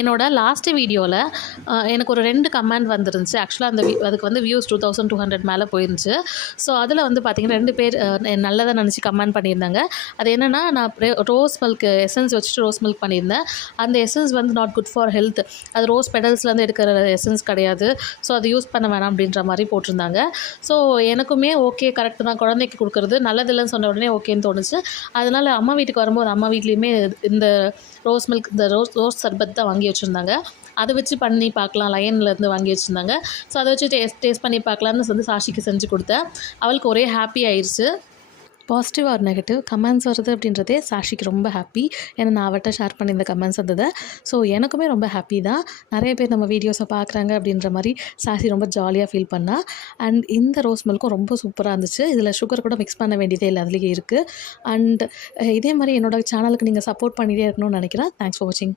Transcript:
என்னோட லாஸ்ட் வீடியோவில் எனக்கு ஒரு 2 கமெண்ட் வந்துருந்துச்சு. ஆக்சுவலாக அதுக்கு வந்து வியூஸ் 2200 மேலே போயிருந்துச்சு. ஸோ அதில் வந்து பார்த்தீங்கன்னா 2 பேர் நல்லதாக நினச்சி கமெண்ட் பண்ணியிருந்தாங்க. அது என்னென்னா, நான் ரோஸ் மில்க் எசன்ஸ் வச்சுட்டு ரோஸ் மில்க் பண்ணியிருந்தேன். அந்த எசன்ஸ் வந்து நாட் குட் ஃபார் ஹெல்த். அது ரோஸ் பெடல்ஸ்லேருந்து எடுக்கிற எசன்ஸ் கிடையாது. ஸோ அதை யூஸ் பண்ண வேணாம் அப்படின்ற மாதிரி போட்டிருந்தாங்க. ஸோ எனக்குமே ஓகே, கரெக்டு தான், குழந்தைக்கு கொடுக்குறது நல்லதில்லைன்னு சொன்ன உடனே ஓகேன்னு தோணுச்சு. அதனால் அம்மா வீட்டுக்கு வரும்போது அம்மா வீட்லேயுமே இந்த ரோஸ் மில்க், இந்த ரோஸ் சர்பத் தான் வாங்கி வச்சுருந்தாங்க. அதை வச்சு பண்ணி பார்க்கலாம், லயன்லேருந்து வாங்கி வச்சுருந்தாங்க. ஸோ அதை வச்சு டேஸ்ட் பண்ணி பார்க்கலான்னு வந்து சாஷிக்கு செஞ்சு கொடுத்தேன். அவளுக்கு ஒரே ஹாப்பி ஆயிடுச்சு. பாசிட்டிவ் ஆர் நெகட்டிவ் கமெண்ட்ஸ் வருது அப்படின்றதே சாஷிக்கு ரொம்ப ஹாப்பி. ஏன்னா நான் அவட்ட ஷேர் பண்ணி இந்த கமெண்ட்ஸ் வந்தது. ஸோ எனக்குமே ரொம்ப ஹாப்பி தான். நிறைய பேர் நம்ம வீடியோஸை பார்க்குறாங்க அப்படின்ற மாதிரி சாஷி ரொம்ப ஜாலியாக ஃபீல் பண்ணா. அண்ட் இந்த ரோஸ் மில்க்கும் ரொம்ப சூப்பராக இருந்துச்சு. இதில் சுகர் கூட மிக்ஸ் பண்ண வேண்டியதே இல்லை, அதுலேயே இருக்குது. அண்ட் இதே மாதிரி என்னோடய சேனலுக்கு நீங்கள் சப்போர்ட் பண்ணிகிட்டே இருக்கணும்னு நினைக்கிறேன். தேங்க்ஸ் ஃபார் வாட்சிங்.